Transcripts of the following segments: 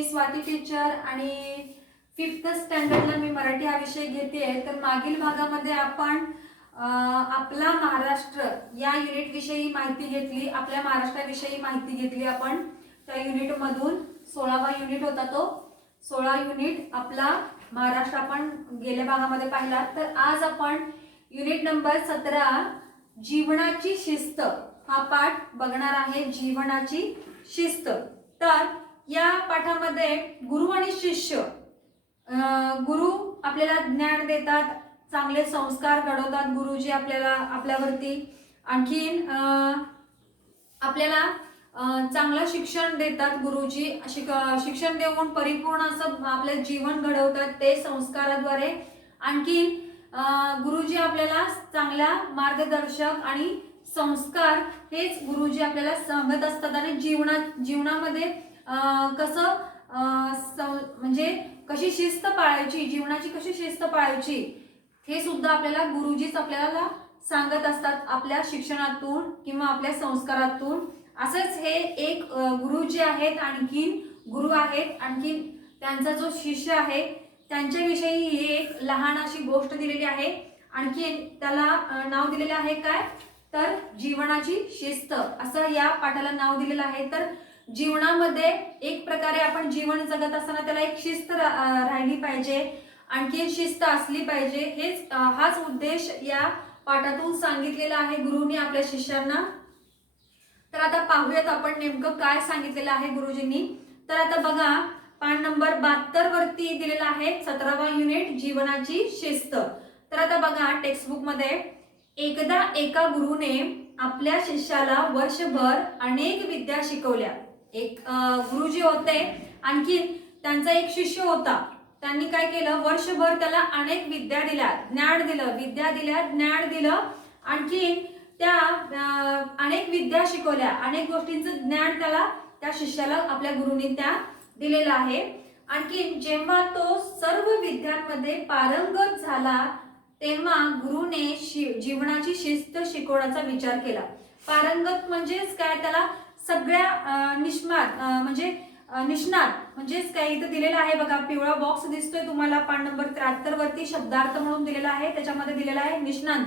मी Swati teacher आणि 5th स्टँडर्डला मी मराठी हा विषय घेते। तर मागील भागामध्ये आपण आपला महाराष्ट्र या युनिट विषयी माहिती घेतली, आपल्या महाराष्ट्राविषयी माहिती घेतली आपण। त्या युनिट मधून 16वा युनिट होता तो 16 युनिट आपला महाराष्ट्र आपण गेल्या भागामध्ये पाहिला। तर आज आपण युनिट नंबर 17 जीवनाची शिस्त हा पाठ बघणार आहे। जीवनाची शिस्त। तर या पाठामध्ये गुरु आणि शिष्य, गुरु आपल्याला ज्ञान देतात, चांगले संस्कार घडवतात गुरुजी आपल्यावरती, आणखीन आपल्याला चांगलं शिक्षण देतात गुरुजी। शिक्षण देऊन परिपूर्ण असं आपले जीवन घडवतात ते संस्काराद्वारे। आणखीन गुरुजी आपल्याला चांगला मार्गदर्शक आणि संस्कार हेच गुरुजी आपल्याला सांगत असतात। आणि जीवनामध्ये कसं म्हणजे कशी शिस्त पाळायची, जीवनाची कशी शिस्त पाळायची हे सुद्धा आपल्याला गुरुजीच आपल्याला सांगत असतात आपल्या शिक्षणातून किंवा आपल्या संस्कारातून। असंच हे एक गुरुजी आहेत, आणखीन गुरु आहेत, आणखीन त्यांचा जो शिष्य आहे त्यांच्याविषयी ही एक लहान अशी गोष्ट दिलेली आहे। आणखीन त्याला नाव दिलेलं आहे काय, तर जीवनाची शिस्त असं या पाठाला नाव दिलेलं आहे। तर जीवनामध्ये एक प्रकारे आपण जीवन जगत असताना त्याला एक शिस्त राहिली पाहिजे, आणखी शिस्त असली पाहिजे, हाच उद्देश या पाठातून सांगितलेला आहे गुरुनी आपल्या शिष्यांना। तर आता पाहूयात आपण नेमकं काय सांगितलेलं आहे गुरुजींनी। तर आता बघा पाठ नंबर 72 वरती दिलेला आहे 17वा युनिट जीवनाची शिस्त। तर आता बघा टेक्स्टबुक मध्ये, एकदा एका गुरुने आपल्या शिष्याला वर्षभर अनेक विद्या शिकवल्या। एक गुरुजी होते, आणखी त्यांचा एक शिष्य होता। त्यांनी काय केलं, वर्षभर त्याला अनेक विद्या दिल्या, ज्ञान दिलं, विद्या दिल्या, ज्ञान दिलं, आणखी त्या अनेक विद्या शिकवल्या, अनेक गोष्टींचं ज्ञान त्याला त्या शिष्याला आपल्या गुरुनी त्या दिलेलं आहे। आणखी जेव्हा तो सर्व विद्यांमध्ये पारंगत झाला तेव्हा गुरुने जीवनाची शिस्त शिकवण्याचा विचार केला। पारंगत म्हणजेच काय, त्याला सगळ्या निष्णात म्हणजेच काय इथं दिलेलं आहे बघा, पिवळा बॉक्स दिसतोय तुम्हाला पाठ नंबर 73 वरती शब्दार्थ म्हणून दिलेला आहे, त्याच्यामध्ये दिलेला आहे निष्णात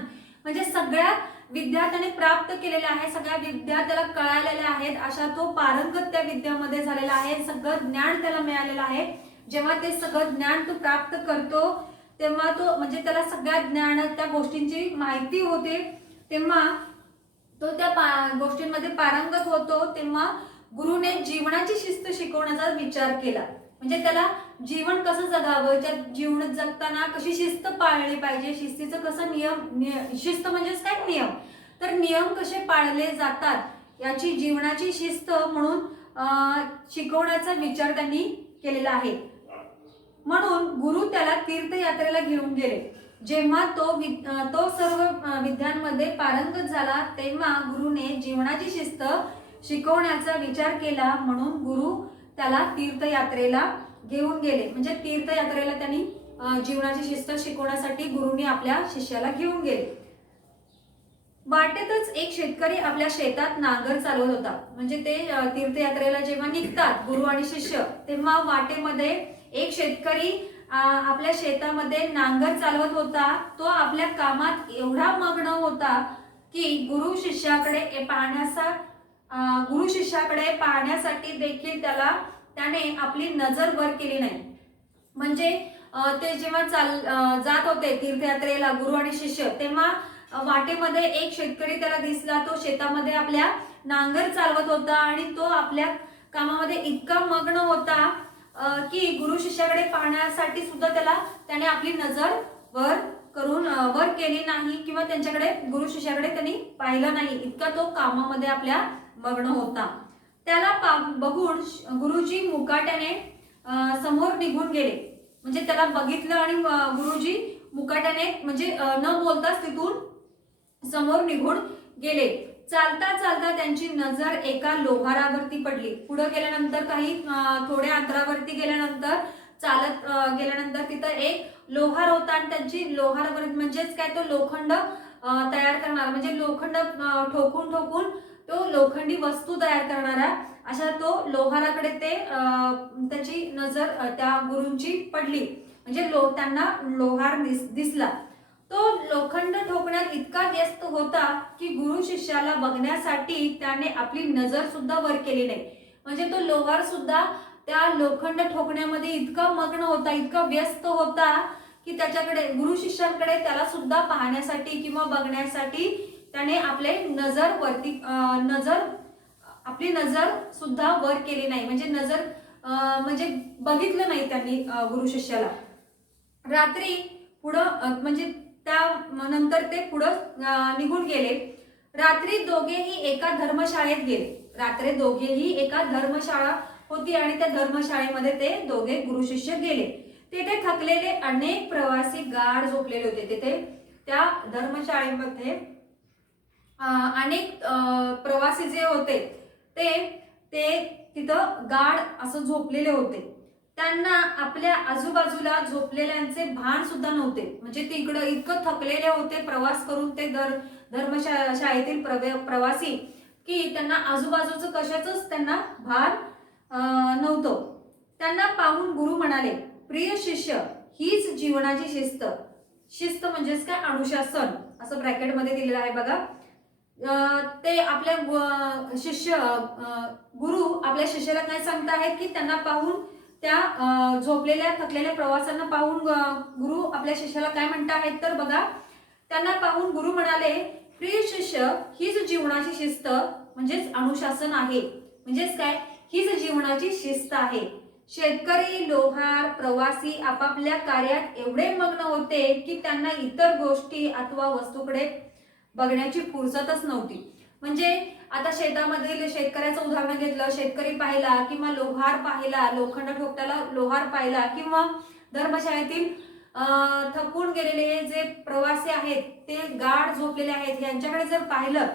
म्हणजे सगळ्या विद्या त्याने प्राप्त केलेल्या आहे, सगळ्या विद्या त्याला कळालेल्या आहेत, अशा तो पारंगत त्या विद्यामध्ये झालेला आहे, सगळं ज्ञान त्याला मिळालेलं आहे। जेव्हा ते सगळं ज्ञान तो प्राप्त करतो तेव्हा तो म्हणजे त्याला सगळ्या ज्ञानात त्या गोष्टींची माहिती होते, तेव्हा तो त्या गोष्टींमध्ये पारंगत होतो। तेव्हा गुरुने जीवनाची शिस्त शिकवण्याचा विचार केला, म्हणजे त्याला जीवन कसं जगावं, त्या जीवन जगताना कशी शिस्त पाळली पाहिजे, शिस्तीचं कसं शिस्त म्हणजेच काय नियम, तर नियम कसे पाळले जातात याची जीवनाची शिस्त म्हणून शिकवण्याचा विचार त्यांनी केलेला आहे। म्हणून गुरु त्याला तीर्थयात्रेला घेऊन गेले। जेव्हा तो सर्व विद्यांमध्ये पारंगत झाला तेव्हा गुरुने जीवनाची शिस्त शिकवण्याचा विचार केला, म्हणून गुरु त्याला तीर्थयात्रेला घेऊन गेले, म्हणजे तीर्थयात्रेला त्यांनी जीवनाची शिस्त शिकवण्यासाठी गुरुनी आपल्या शिष्याला घेऊन गेले। वाटेतच एक शेतकरी आपल्या शेतात नांगर चालवत होता, म्हणजे ते तीर्थयात्रेला जेव्हा निघतात गुरु आणि शिष्य तेव्हा वाटेमध्ये एक शेतकरी आपल्या शेतामध्ये नांगर चालवत होता। तो आपल्या कामात एवढा मग्न होता की गुरु शिष्याकडे पाहण्यासाठी देखील त्याने आपली नजर वर केली नाही। म्हणजे ते जेव्हा जात होते तीर्थयात्रेला गुरु आणि शिष्य तेव्हा वाटेमध्ये एक शेतकरी त्याला दिसला, तो शेतामध्ये आपल्या नांगर चालवत होता आणि तो आपल्या कामामध्ये इतका मग्न होता की गुरु शिष्याकडे पाहण्यासाठी सुद्धा त्याने आपली नजर वर केली नाही किंवा त्यांच्याकडे गुरु शिष्याकडे त्यांनी पाहिलं नाही, इतका तो कामामध्ये आपल्या मग्न होता। त्याला बघून गुरुजी मुकाट्याने समोर निघून गेले, म्हणजे त्याला बघितलं आणि गुरुजी मुकाट्याने म्हणजे न बोलताच तिथून समोर निघून गेले। चालता चालता त्यांची नजर एका लोहारावरती पडली। पुढे गेल्यानंतर काही थोड्या अंतरावरती गेल्यानंतर चालत गेल्यानंतर तिथं एक लोहार होता आणि त्यांची लोहारावर म्हणजेच काय, तो लोखंड तयार करणार, म्हणजे लोखंड ठोकून तो लोखंडी वस्तू तयार करणारा अशा तो लोहाराकडे ते त्याची नजर त्या गुरूंची पडली, म्हणजे त्यांना लोहार दिसला. तो लोखंड ठोकण्यात इतका व्यस्त होता की गुरु शिष्याला बघण्यासाठी त्याने आपली नजर सुद्धा वर केली नाही. म्हणजे तो लोहार सुद्धा त्या लोखंड ठोकण्यामध्ये इतका मग्न होता, इतका व्यस्त होता की त्याच्याकडे गुरु शिष्यांकडे त्याला सुद्धा पाहण्यासाठी किंवा बघण्यासाठी त्याने आपली नजर सुद्धा वर केली नाही, म्हणजे म्हणजे बघितलं नाही त्यांनी गुरु शिष्याला. रात्री पुढं म्हणजे त्या नंतर ते पुढं निघून गेले. रात्री दोघेही एका धर्मशाळेत गेले. रात्री दोघेही एका धर्मशाळा होती आणि त्या धर्मशाळेमध्ये ते दोघे गुरु शिष्य गेले. तेथे थकलेले अनेक प्रवासी गाढ झोपलेले होते. तिथे त्या धर्मशाळेमध्ये अनेक प्रवासी जे होते ते तिथं गाढ असं झोपलेले होते. त्यांना आपल्या आजूबाजूला झोपलेल्यांचे भान सुद्धा नव्हते. म्हणजे ते इकडं इतकं थकलेले होते प्रवास करून ते धर्मशाळेतील प्रवासी की त्यांना आजूबाजूचं कशाचंच त्यांना भान नव्हतं. त्यांना पाहून गुरु म्हणाले, प्रिय शिष्य, हीच जीवनाची शिस्त. शिस्त म्हणजेच काय, अनुशासन असं ब्रॅकेटमध्ये दिलेलं आहे बघा. ते आपल्या गुरु आपल्या शिष्याला काय सांगत आहेत की त्यांना पाहून, त्या झोपलेल्या थकलेल्या प्रवाशांना पाहून गुरु आपल्या शिष्याला काय म्हणत आहेत तर बघा, त्यांना पाहून गुरु म्हणाले, प्रिय शिष्य, हीच जीवनाची शिस्त म्हणजेच अनुशासन आहे. म्हणजेच काय, हीच जीवनाची शिस्त आहे. शेतकरी, लोहार, प्रवासी आपापल्या कार्यात एवढे मग्न होते की त्यांना इतर गोष्टी अथवा वस्तूकडे बघण्याची फुरसतच नव्हती. म्हणजे आता शेतामधील शेतकऱ्याचं उदाहरण घेतलं, शेतकरी पाहिला किंवा लोहार पाहिला, लोखंड ठोकताना लोहार पाहिला, किंवा धर्मशाळेतील थकून गेलेले जे प्रवासी आहेत, ते गाढ झोपलेले आहेत, यांच्याकडे जर पाहिलं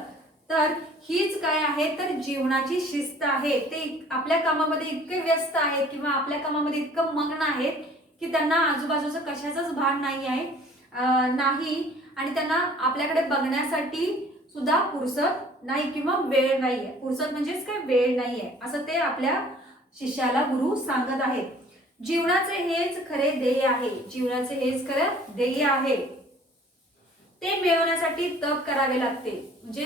तर हीच काय आहे तर जीवनाची शिस्त आहे. ते आपल्या कामामध्ये इतके व्यस्त आहेत किंवा आपल्या कामामध्ये इतकं मग्न आहेत की त्यांना आजूबाजूचं कशाचंच भान नाही आणि त्यांना आपल्याकडे बघण्यासाठी सुद्धा फुरसत नाही किंवा वेळ नाहीये. फुरसत म्हणजेच काय, वेळ नाहीये, असं ते आपल्या शिष्याला गुरु सांगत आहेत. जीवनाचे हेच खरे ध्येय आहे. जीवनाचे हेच खरं ध्येय आहे. ते मिळवण्यासाठी तप करावे लागते. म्हणजे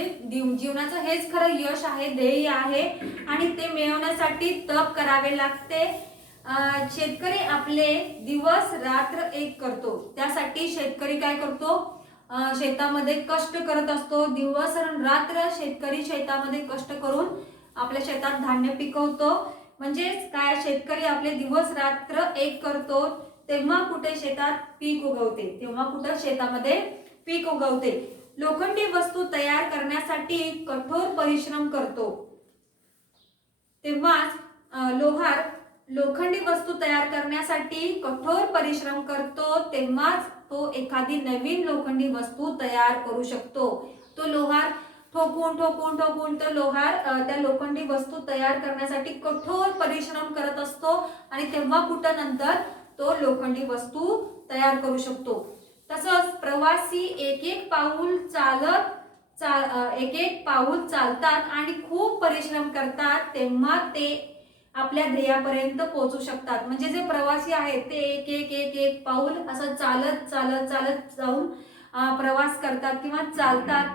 जीवनाचं हेच खरं यश आहे, ध्येय आहे, आणि ते मिळवण्यासाठी तप करावे लागते. शेतकरी आपले दिवस रात्र एक करतो. त्यासाठी शेतकरी काय करतो, शेतामध्ये कष्ट करत असतो. दिवस रात्र शेतकरी शेतामध्ये कष्ट करून आपल्या शेतात धान्य पिकवतो. म्हणजेच काय, शेतकरी आपले दिवस रात्र एक करतो, तेव्हा कुठे शेतात पीक उगवते, तेव्हा कुठे शेतामध्ये पीक उगवते. लोखंडी वस्तू तयार करण्यासाठी कठोर परिश्रम करतो, तेव्हाच लोहार लोखंडी वस्तू तयार करण्यासाठी कठोर परिश्रम करतो, तेव्हाच तो एखादी नवीन लोखंडी वस्तू तयार करू शकतो. तो लोहार ठोकून ठोकून ठोकून तो लोहार त्या लोखंडी वस्तू तयार करण्यासाठी कठोर परिश्रम करत असतो, आणि तेव्हा कुठं नंतर तो लोखंडी वस्तू तयार करू शकतो. तसंच प्रवासी एक एक पाऊल चालतात आणि खूप परिश्रम करतात, तेव्हा ते आपल्या ध्येयापर्यंत पोहोचू शकतात. म्हणजे जे प्रवासी आहेत ते एक पाऊल असं चालत चालत चालत जाऊन प्रवास करतात किंवा चालतात.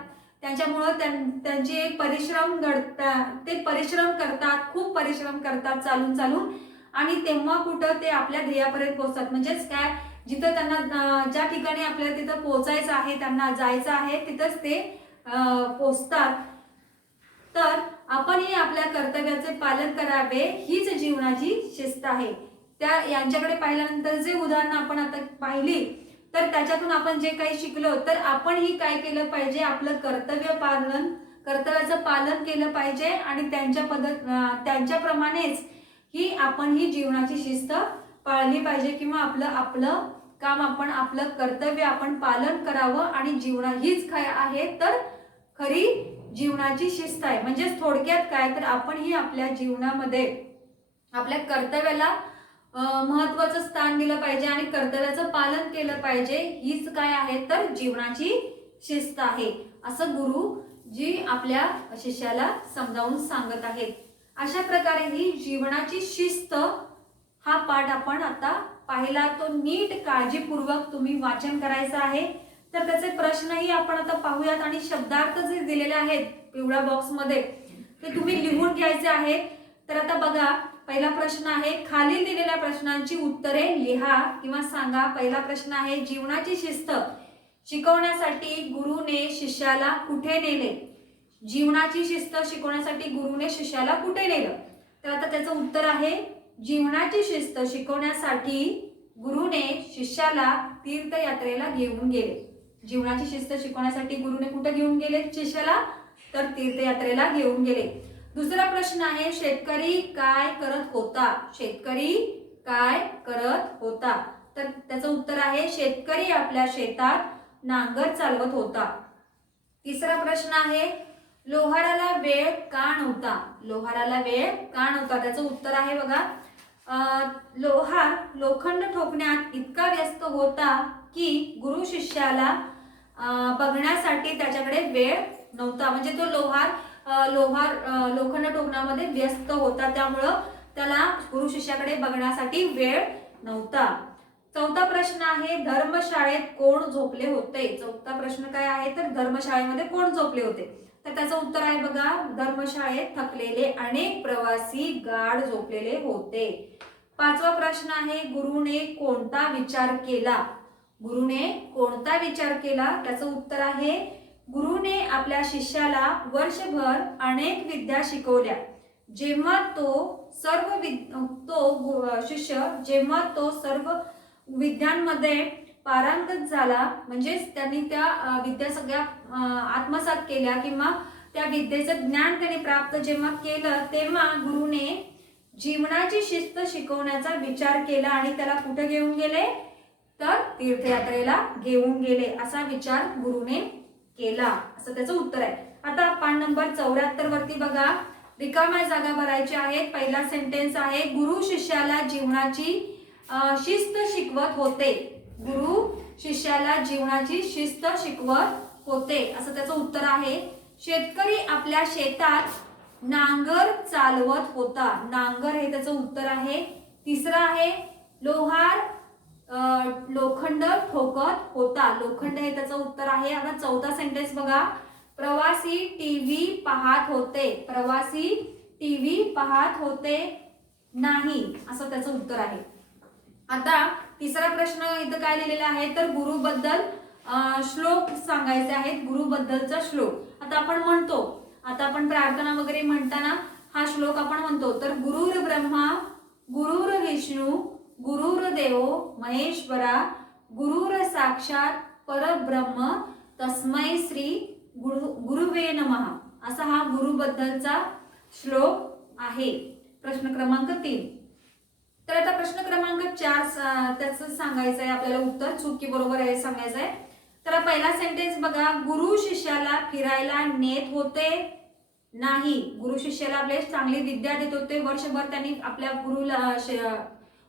त्याच्यामुळं त्यांचे परिश्रम घडतात, ते परिश्रम करतात, खूप परिश्रम करतात चालून, आणि तेव्हा कुठं ते आपल्या ध्येयापर्यंत पोहोचतात. म्हणजेच काय, जिथं त्यांना ज्या ठिकाणी आपल्याला तिथं पोहोचायचं आहे, त्यांना जायचं आहे, तिथंच ते पोहोचतात. तर आपणही आपल्या कर्तव्याचे पालन करावे, हीच जीवनाची शिस्त आहे. यांच्याकडे पाहिल्यानंतर जे उदाहरण आपण आता पाहिली, तर त्याच्यातून आपण जे काही शिकलो, तर आपणही काय केलं पाहिजे, आपलं कर्तव्याचं पालन केलं पाहिजे, आणि त्यांच्याप्रमाणेच ही आपण ही जीवनाची शिस्त पाळली पाहिजे, किंवा आपलं काम आपलं कर्तव्य आपण पालन करावं. आणि हीच काय आहे तर खरी जीवनाची शिस्त आहे. म्हणजेच थोडक्यात काय, तर आपण ही आपल्या जीवनामध्ये आपल्या कर्तव्याला महत्वाचं स्थान दिलं पाहिजे आणि कर्तव्याचं पालन केलं पाहिजे. हीच काय आहे तर जीवनाची शिस्त आहे, असं गुरु जी आपल्या शिष्याला समजावून सांगत आहेत. अशा प्रकारे ही जीवनाची शिस्त हा पाठ आपण आता पाहिला. तो नीट काळजीपूर्वक तुम्ही वाचन करायचं आहे. तर त्याचे प्रश्नही आपण आता पाहूयात आणि शब्दार्थ जे दिलेले आहेत पिवळ्या बॉक्समध्ये ते तुम्ही लिहून घ्यायचे आहेत. तर आता बघा, पहिला प्रश्न आहे, खालील दिलेल्या प्रश्नांची उत्तरे लिहा किंवा सांगा. पहिला प्रश्न आहे, जीवनाची शिस्त शिकवण्यासाठी गुरुने शिष्याला कुठे नेले? जीवनाची शिस्त शिकवण्यासाठी गुरुने शिष्याला कुठे नेलं? तर आता त्याचं उत्तर आहे, जीवनाची शिस्त शिकवण्यासाठी गुरुने शिष्याला तीर्थयात्रेला घेऊन गेले. जीवनाची शिस्त शिकवण्यासाठी गुरुने कुठे घेऊन गेले शिष्याला? तर तीर्थयात्रेला घेऊन गेले. दुसरा प्रश्न आहे, शेतकरी काय करत होता? शेतकरी काय करत होता? तर त्याचं उत्तर आहे, शेतकरी आपल्या शेतात नांगर चालवत होता. तिसरा प्रश्न आहे, लोहाराला वेळ का नव्हता? लोहाराला वेळ का नव्हता? त्याचं उत्तर आहे बघा, लोहार लोखंड ठोकण्यात इतका व्यस्त होता की गुरु शिष्याला बघण्यासाठी त्याच्याकडे वेळ नव्हता. म्हणजे तो लोहार लोखंड ठोकण्यामध्ये व्यस्त होता, त्यामुळं त्याला गुरु शिष्याकडे बघण्यासाठी वेळ नव्हता. चौथा प्रश्न आहे, धर्मशाळेत कोण झोपले होते? चौथा प्रश्न काय आहे, तर धर्मशाळेमध्ये कोण झोपले होते? तर त्याचं उत्तर आहे बघा, धर्मशाळेत थकलेले अनेक प्रवासी गाढ झोपलेले होते. पाचवा प्रश्न आहे, गुरुने कोणता विचार केला? गुरुने कोणता विचार केला? त्याचं उत्तर आहे, गुरुने आपल्या शिष्याला वर्षभर अनेक विद्या शिकवल्या. जेव्हा तो सर्व विद्यांमध्ये पारंगत झाला, म्हणजेच त्यांनी त्या विद्या सगळ्या आत्मसात केल्या किंवा त्या विद्येचं ज्ञान त्यांनी प्राप्त जेव्हा केलं, तेव्हा गुरुने जीवनाची शिस्त शिकवण्याचा विचार केला आणि त्याला कुठे घेऊन गेले? तर तीर्थयात्रेला घेऊन गेले. असा विचार गुरुने केला, असं त्याचं उत्तर आहे. आता पान नंबर 74 वरती बघा, रिकाम्या जागा भरायच्या आहेत. पहिला सेंटेन्स आहे, गुरु शिष्याला जीवनाची शिस्त शिकवत होते. गुरु शिष्याला जीवनाची शिस्त शिकवत होते, असं त्याचं उत्तर आहे. शेतकरी आपल्या शेतात नांगर चालवत होता. नांगर हे त्याचं उत्तर आहे. तिसरा आहे, लोहार लोखंड ठोकत होता. लोखंड हे त्याचं उत्तर आहे. आता चौथा सेंटेन्स बघा, प्रवासी टीव्ही पाहत होते. प्रवासी टीव्ही पाहत होते नाही, असं त्याचं उत्तर आहे. आता तिसरा प्रश्न इथं काय लिहिलेला आहे, तर गुरुबद्दल श्लोक सांगायचे आहेत. गुरुबद्दलचा श्लोक आता आपण प्रार्थना वगैरे म्हणताना हा श्लोक आपण म्हणतो. तर गुरुर ब्रह्मा गुरुर विष्णू गुरुर्देव महेश्वरा गुरुर साक्षात परब्रह्म तस्मै श्री गुरुवे नमः, असा हा गुरुबद्दलचा श्लोक आहे. प्रश्न क्रमांक 3. तर आता प्रश्न क्रमांक 4 त्याचं सांगायचं आहे आपल्याला उत्तर, चूक की बरोबर आहे सांगायचं आहे. तर पहिला सेंटेन्स बघा, गुरु शिष्याला फिरायला नेत होते नाही. गुरु शिष्याला आपले चांगली विद्या देत होते. वर्षभर त्यांनी आपल्या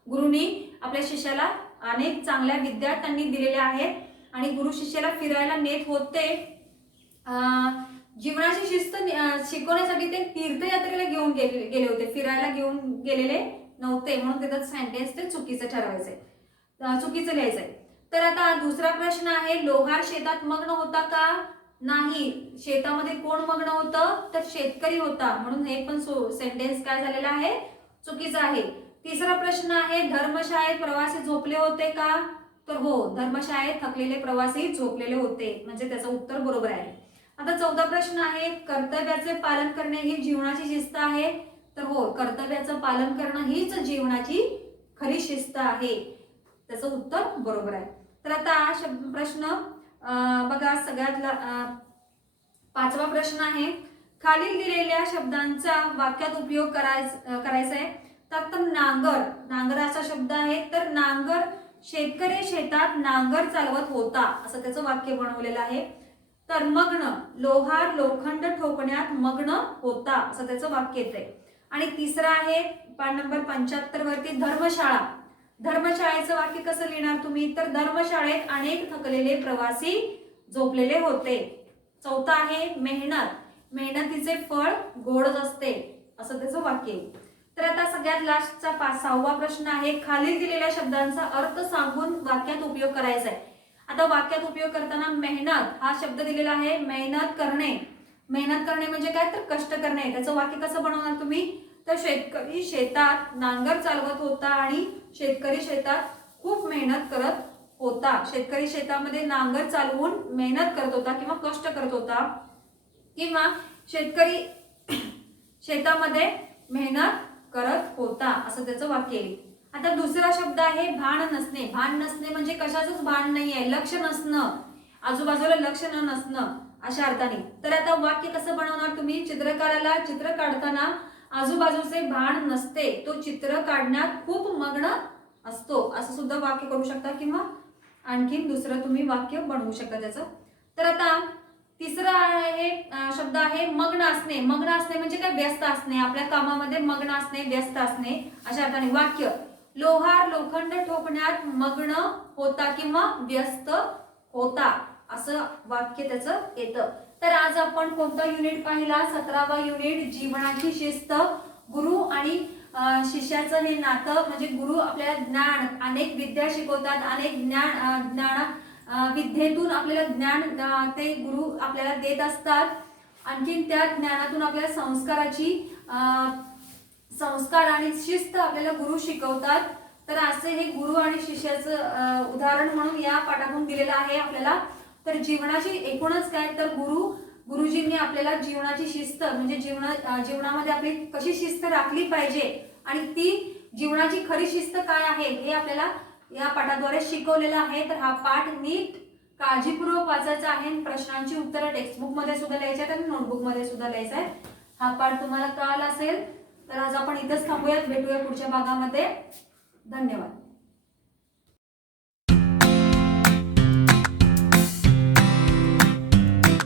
गुरुनी आपल्या शिष्याला अनेक चांगल्या विद्या त्यांनी दिलेल्या आहेत आणि गुरु शिष्याला फिरायला नेत होते. जीवनाची शिस्त शिकवण्यासाठी ते तीर्थयात्रेला घेऊन गेले होते, फिरायला घेऊन गेलेले नव्हते, म्हणून त्याचं सेंटेन्स ते चुकीचं ठरवायचंय, चुकीचं लिहायचंय. तर आता दुसरा प्रश्न आहे, लोहार शेतात मग्न होता का? नाही. शेतामध्ये कोण मग्न होतं? तर शेतकरी होता, म्हणून हे पण सेंटेन्स काय झालेला आहे? चुकीचं आहे. तिसरा प्रश्न आहे, धर्मशाळेत प्रवासी झोपले होते का? तर हो, धर्मशाळेत थकलेले प्रवासी झोपलेले होते, म्हणजे त्याचं उत्तर बरोबर आहे. आता चौथा प्रश्न आहे, कर्तव्याचे पालन करणे ही जीवनाची शिस्त आहे. तर हो, कर्तव्याचं पालन करणं हीच जीवनाची खरी शिस्त आहे, त्याचं उत्तर बरोबर आहे. तर आता प्रश्न बघा, सगळ्यातला 5वा प्रश्न आहे, खालील दिलेल्या शब्दांचा वाक्यात उपयोग करायचा आहे. तर नांगर असा शब्द आहे. तर नांगर, शेतकरी शेतात नांगर चालवत होता, असं त्याचं वाक्य बनवलेलं आहे. तर मग्न, लोहार लोखंड ठोकण्यात मग्न होता, असं त्याचं वाक्य येतंय. आणि तिसरा आहे पान नंबर 75 वरती, धर्मशाळा. धर्मशाळेचं वाक्य कसं लिहिणार तुम्ही? तर धर्मशाळेत अनेक थकलेले प्रवासी झोपलेले होते. चौथा आहे मेहनत, मेहनतीचे फळ गोडच असते. असं त्याचं वाक्य आहे. तर आता सगळ्यात लास्टचा 6वा प्रश्न आहे, खालील दिलेल्या शब्दांचा अर्थ सांगून वाक्यात उपयोग करायचा आहे. आता वाक्यात उपयोग करताना मेहनत हा शब्द दिलेला आहे. मेहनत करणे, मेहनत करणे म्हणजे काय तर कष्ट करणे. त्याचं वाक्य कसं बनवणार तुम्ही, तर शेतकरी शेतात नांगर चालवत होता आणि शेतकरी शेतात खूप मेहनत करत होता. शेतकरी शेतामध्ये नांगर चालवून मेहनत करत होता किंवा कष्ट करत होता, किंवा शेतकरी शेतामध्ये मेहनत करत होता, असं त्याचं वाक्य आहे. आता दुसरा शब्द आहे भान नसणे. भान नसणे म्हणजे कशाचंच भान नाहीये, लक्ष नसणं, आजूबाजूला लक्ष न नसणं अशा अर्थाने. तर आता वाक्य कसं बनवणार तुम्ही, चित्रकाराला चित्र काढताना आजूबाजूचे भान नसते, तो चित्र काढण्यात खूप मग्न असतो, असं सुद्धा वाक्य करू शकता, किंवा आणखीन दुसरं तुम्ही वाक्य बनवू शकता त्याचं. तर आता तिसरा आहे शब्द आहे मग्न असणे. मग्न असणे म्हणजे काय, व्यस्त असणे, आपल्या कामामध्ये मग्न असणे, व्यस्त असणे अशा अर्थाने. वाक्य, लोहार लोखंड ठोकण्यात मग्न होता किंवा व्यस्त होता, असं वाक्य त्याचं येतं. तर आज आपण कोणता युनिट पाहिला, 17वा युनिट, जीवनाची शिस्त. गुरु आणि शिष्याचं हे नातं, म्हणजे गुरु आपल्याला ज्ञान, अनेक विद्या शिकवतात, अनेक ज्ञान विद्येतून आपल्याला ज्ञान ते गुरु आपल्याला देत असतात. आणखीन त्या ज्ञानातून आपल्याला संस्कार आणि शिस्त आपल्याला गुरु शिकवतात. तर असे हे गुरु आणि शिष्याचं उदाहरण म्हणून या पाठातून दिलेलं आहे आपल्याला. तर जीवनाची एकूणच काय, तर गुरुजींनी आपल्याला जीवनाची शिस्त म्हणजे जीवनामध्ये आपली कशी शिस्त राखली पाहिजे आणि ती जीवनाची खरी शिस्त काय आहे हे आपल्याला या पाठाद्वारे शिकवलेलं आहे. तर हा पाठ नीट काळजीपूर्वक वाचायचा आहे. प्रश्नांची उत्तरं टेक्स्टबुक मध्ये सुद्धा लिहायची आहेत आणि नोटबुक मध्ये सुद्धा लिहायचं आहे. हा पाठ तुम्हाला कळाला असेल तर आज आपण इथंच थांबूयात, भेटूया पुढच्या भागामध्ये. धन्यवाद.